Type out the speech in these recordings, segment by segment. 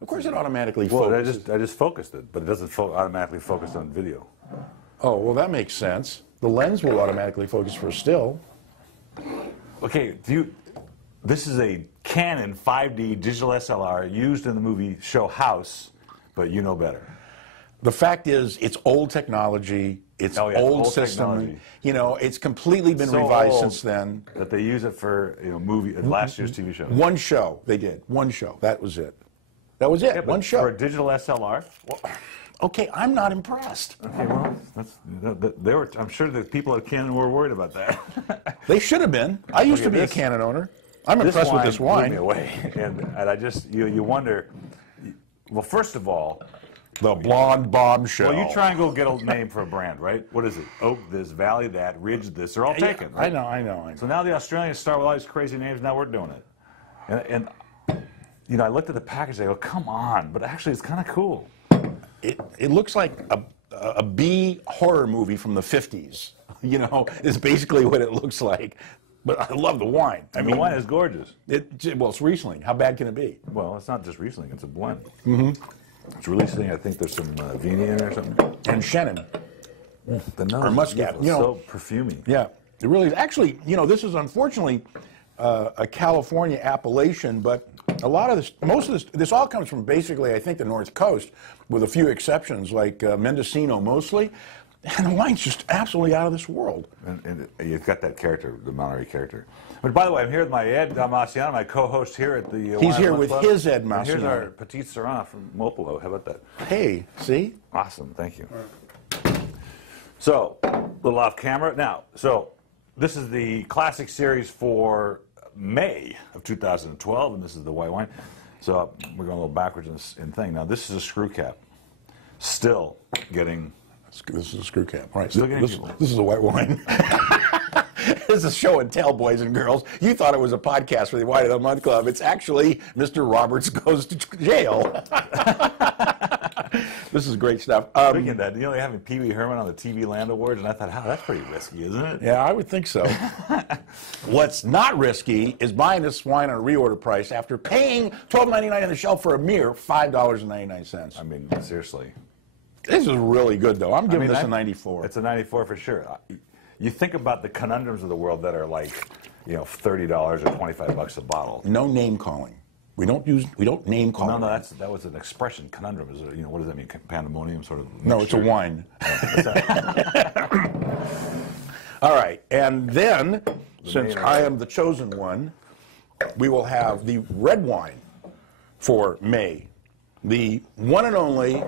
Of course it automatically Well, focuses. I just focused it, but it doesn't automatically focus on video. Oh, well, that makes sense. The lens will automatically focus for still. Okay, this is a Canon 5D digital SLR used in the movie show House, but you know better. The fact is, it's old technology. It's old system. Technology. You know, it's completely been So revised old since then. that they use it for last year's TV show. One show they did. One show. That was it. That was it. Yeah, one show. For a digital SLR. Well, okay, I'm not impressed. Okay, well, I'm sure the people at Canon were worried about that. They should have been. I used to be a Canon owner. I'm impressed with this wine. Blew me away, and I just you wonder. Well, first of all, the blonde bombshell. Well, you try and go get a name for a brand, right? What is it? Oak this, Valley that, Ridge this. They're all taken. Right? I know. So now the Australians start with all these crazy names. Now we're doing it, and I looked at the package. I go, come on! But actually, it's kind of cool. It looks like a B horror movie from the 50s. You know, is basically what it looks like. But I love the wine. I mean, the wine is gorgeous. Well, it's Riesling. How bad can it be? Well, it's not just Riesling. It's a blend. Mm-hmm. It's Riesling. I think there's some Viognier in there or something. And Chenin. The nose or Muscat. You know, so perfumey. Yeah, it really is. Actually, this is unfortunately a California appellation, but a lot of this, most of this all comes from basically, I think, the North Coast, with a few exceptions, like Mendocino mostly. And the wine's just absolutely out of this world. And you've got that character, the Monterey character. But by the way, I'm here with my Ed Marciano, my co-host here at the He's here with Club. his Ed Marciano. Here's our Petit Syrah from Mopolo. How about that? Hey, see? Awesome, thank you. So, a little off camera. Now, so this is the classic series for May of 2012, and this is the white wine. So we're going a little backwards in thing. Now, this is a screw cap. Still getting... This is a screw cap. Right. This is a white wine. This is a show and tell, boys and girls. You thought it was a podcast for the Wine of the Month Club. It's actually Mr. Roberts Goes to Jail. This is great stuff. Speaking of that, they're having Pee Wee Herman on the TV Land Awards, and I thought, that's pretty risky, isn't it? Yeah, I would think so. What's not risky is buying this wine on a reorder price after paying $12.99 on the shelf for a mere $5.99. I mean, seriously. This is really good, though. I'm giving this a 94. It's a 94 for sure. You think about the conundrums of the world that are like, $30 or $25 a bottle. No name calling. We don't name call. No, that was an expression. Conundrum is what does that mean? Pandemonium, sort of. Mixture? No, it's a wine. All right, and then since I am the chosen one, we will have the red wine for May. The one and only,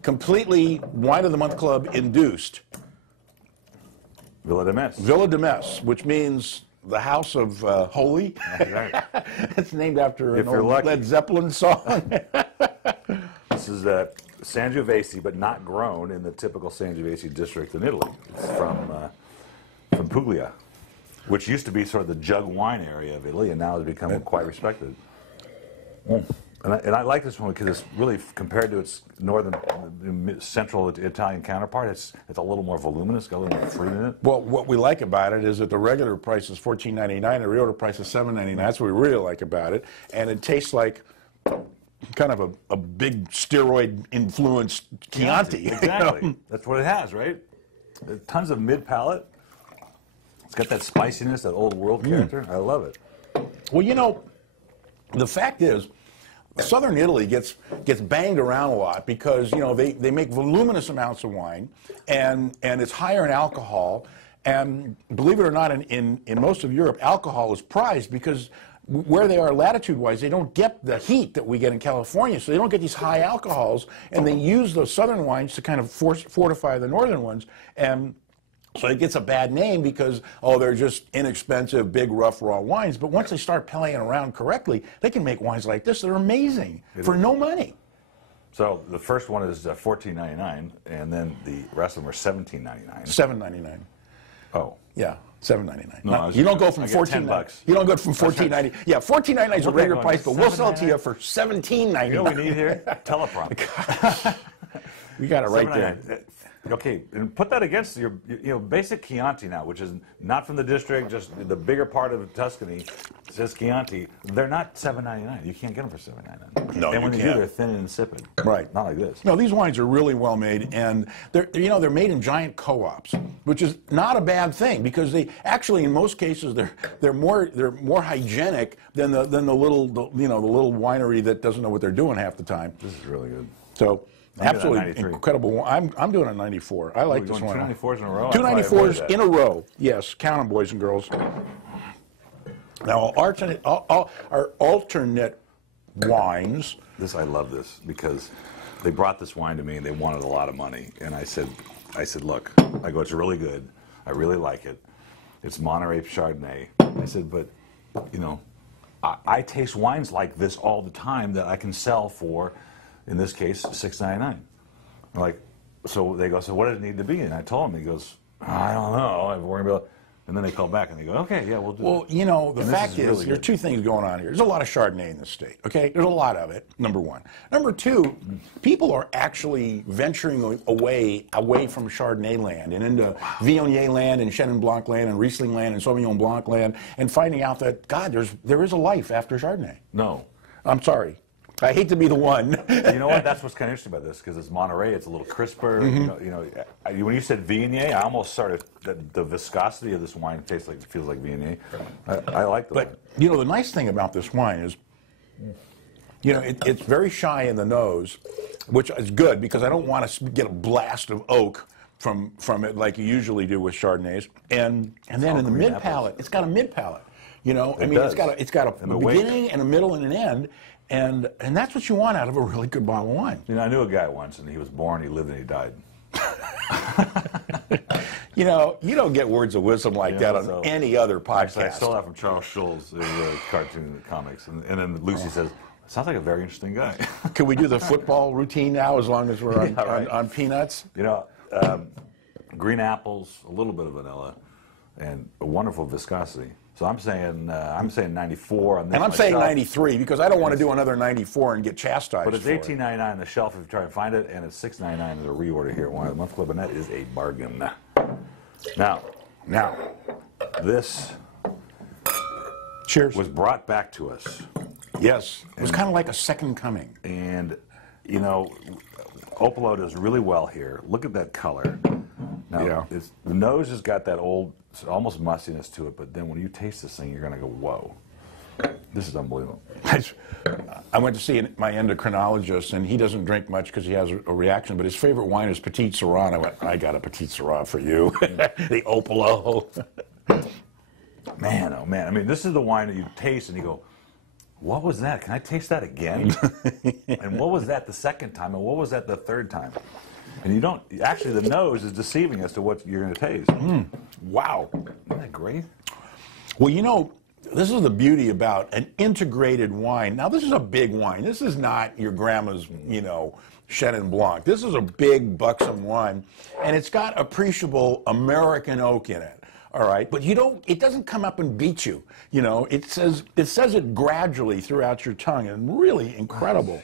completely Wine of the Month Club induced Villa de Mes. Villa de Mes, which means the House of Holy. That's right. It's named after If an you're old lucky. Led Zeppelin song. This is Sangiovese, but not grown in the typical Sangiovese district in Italy. It's from Puglia, which used to be sort of the jug wine area of Italy, and now has become quite respected. And I like this one because it's really, compared to its central Italian counterpart, it's a little more voluminous, got a little more fruit in it. Well, what we like about it is that the regular price is $14.99, the reorder price is $7.99. That's what we really like about it. And it tastes like kind of a big steroid-influenced Chianti. Exactly. That's what it has, right? Tons of mid-palate. It's got that spiciness, that old world character. I love it. Well, the fact is, Southern Italy gets banged around a lot because they make voluminous amounts of wine, and it's higher in alcohol. And believe it or not, in most of Europe, alcohol is prized because where they are latitude-wise, they don't get the heat that we get in California, so they don't get these high alcohols, and they use those southern wines to kind of fortify the northern ones. And so it gets a bad name because, they're just inexpensive, big, rough, raw wines. But once they start playing around correctly, they can make wines like this that are amazing for no money. So the first one is $14.99, and then the rest of them are $17.99. $7.99. Oh. Yeah, $7.99. No, you don't go from $14. You don't go from $14.90. Yeah, $14.99 is a regular price, but we'll sell it to you for $17.99. You know what we need here? Teleprompter. We got it right there. Okay, and put that against your, basic Chianti now, which is not from the district, just the bigger part of Tuscany. Says Chianti. They're not $7.99. You can't get them for $7.99. No, and when you they can't. do, they're thin and insipid. Right. Not like this. No, these wines are really well made, and they're made in giant co-ops, which is not a bad thing because they actually, in most cases, they're more hygienic than the little winery that doesn't know what they're doing half the time. This is really good. So. I'm Absolutely incredible. I'm doing a 94. I like this one. 294s in a row? 294s in a row. Yes, count them, boys and girls. Now, our alternate wines. I love this because they brought this wine to me and they wanted a lot of money. And I said, look, it's really good. I really like it. It's Monterey Chardonnay. I said, but, I taste wines like this all the time that I can sell for, in this case, $6.99. I'm like, so they go, so what does it need to be? And I told him, he goes, I don't know. I'm worried about. And then they call back and they go, okay, yeah, we'll do it. Well, the fact is, there's two things going on here. There's a lot of Chardonnay in this state, okay? There's a lot of it, number one. Number two, people are actually venturing away from Chardonnay land and into Viognier land and Chenin Blanc land and Riesling land and Sauvignon Blanc land and finding out that, God, there is a life after Chardonnay. No. I'm sorry. I hate to be the one. You know what? That's what's kind of interesting about this because it's Monterey. It's a little crisper. Mm-hmm. When you said Viognier, I almost started the viscosity of this wine feels like Viognier. I like the wine. But the nice thing about this wine is, it's very shy in the nose, which is good because I don't want to get a blast of oak from it like you usually do with Chardonnays. And then in the mid palate, it's got a mid palate. It's got a beginning and a middle and an end. And that's what you want out of a really good bottle of wine. I knew a guy once, and he was born, he lived, and he died. You don't get words of wisdom like that on any other podcast. Actually, I stole that from Charles Schulz, the cartoon comics. And then Lucy says, sounds like a very interesting guy. Can we do the football routine now as long as we're on peanuts? Green apples, a little bit of vanilla, and a wonderful viscosity. So I'm saying 94 on this. And I'm saying 93 because I don't want to do another 94 and get chastised. But it's $18.99 on the shelf if you try and find it, and it's $6.99 as a reorder here at Wine of the Month Club, and that is a bargain. Now, this cheers was brought back to us. Yes, it was kind of like a second coming. And Opolo does really well here. Look at that color. Now, the nose has got that old, almost mustiness to it, but then when you taste this thing, you're going to go, whoa. This is unbelievable. I went to see my endocrinologist, and he doesn't drink much because he has a reaction, but his favorite wine is Petit Syrah. And I went, I got a Petit Syrah for you. The Opolo. Man, oh man. I mean, this is the wine that you taste and you go, what was that? Can I taste that again? And what was that the second time? And what was that the third time? And you don't, actually the nose is deceiving as to what you're going to taste. Wow. Isn't that great? Well, this is the beauty about an integrated wine. Now, this is a big wine. This is not your grandma's, Chenin Blanc. This is a big, buxom wine, and it's got appreciable American oak in it. All right, but it doesn't come up and beat you. It says it gradually throughout your tongue, and really incredible.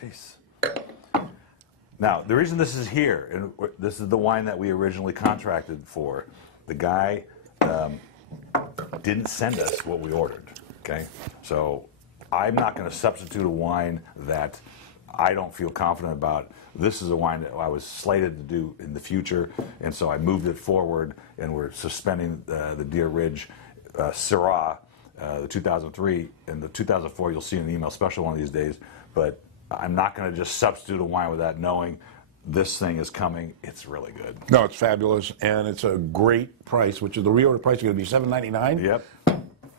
Now, the reason this is here, and this is the wine that we originally contracted for, the guy didn't send us what we ordered, okay? So I'm not going to substitute a wine that I don't feel confident about. This is a wine that I was slated to do in the future, and so I moved it forward, and we're suspending the Deer Ridge Syrah, the 2003, and the 2004 you'll see in an email special one of these days, but I'm not going to just substitute a wine with that knowing this thing is coming. It's really good. No, it's fabulous, and it's a great price, which is the reorder price is going to be $7.99. Yep.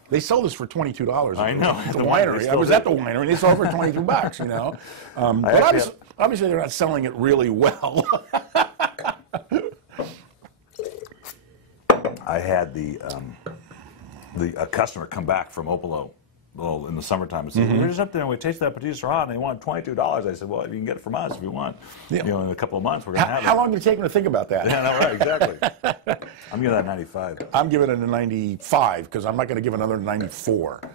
They sell this for $22. I know. At the winery. I was at the winery, and they sold it for $22, But obviously they're not selling it really well. I had a customer come back from Opolo in the summertime and said, we were just up there and we tasted that Petit Syrah and they wanted $22. I said, well, if you can get it from us if you want, in a couple of months we're going to have it. How long did it take them to think about that? Yeah, no, right, exactly. I'm giving that 95. I'm giving it a 95 because I'm not going to give another 94.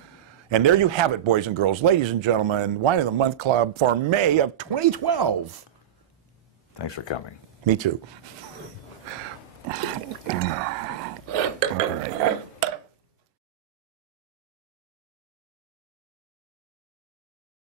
And there you have it, boys and girls, ladies and gentlemen, Wine of the Month Club for May of 2012. Thanks for coming. Me too. All right.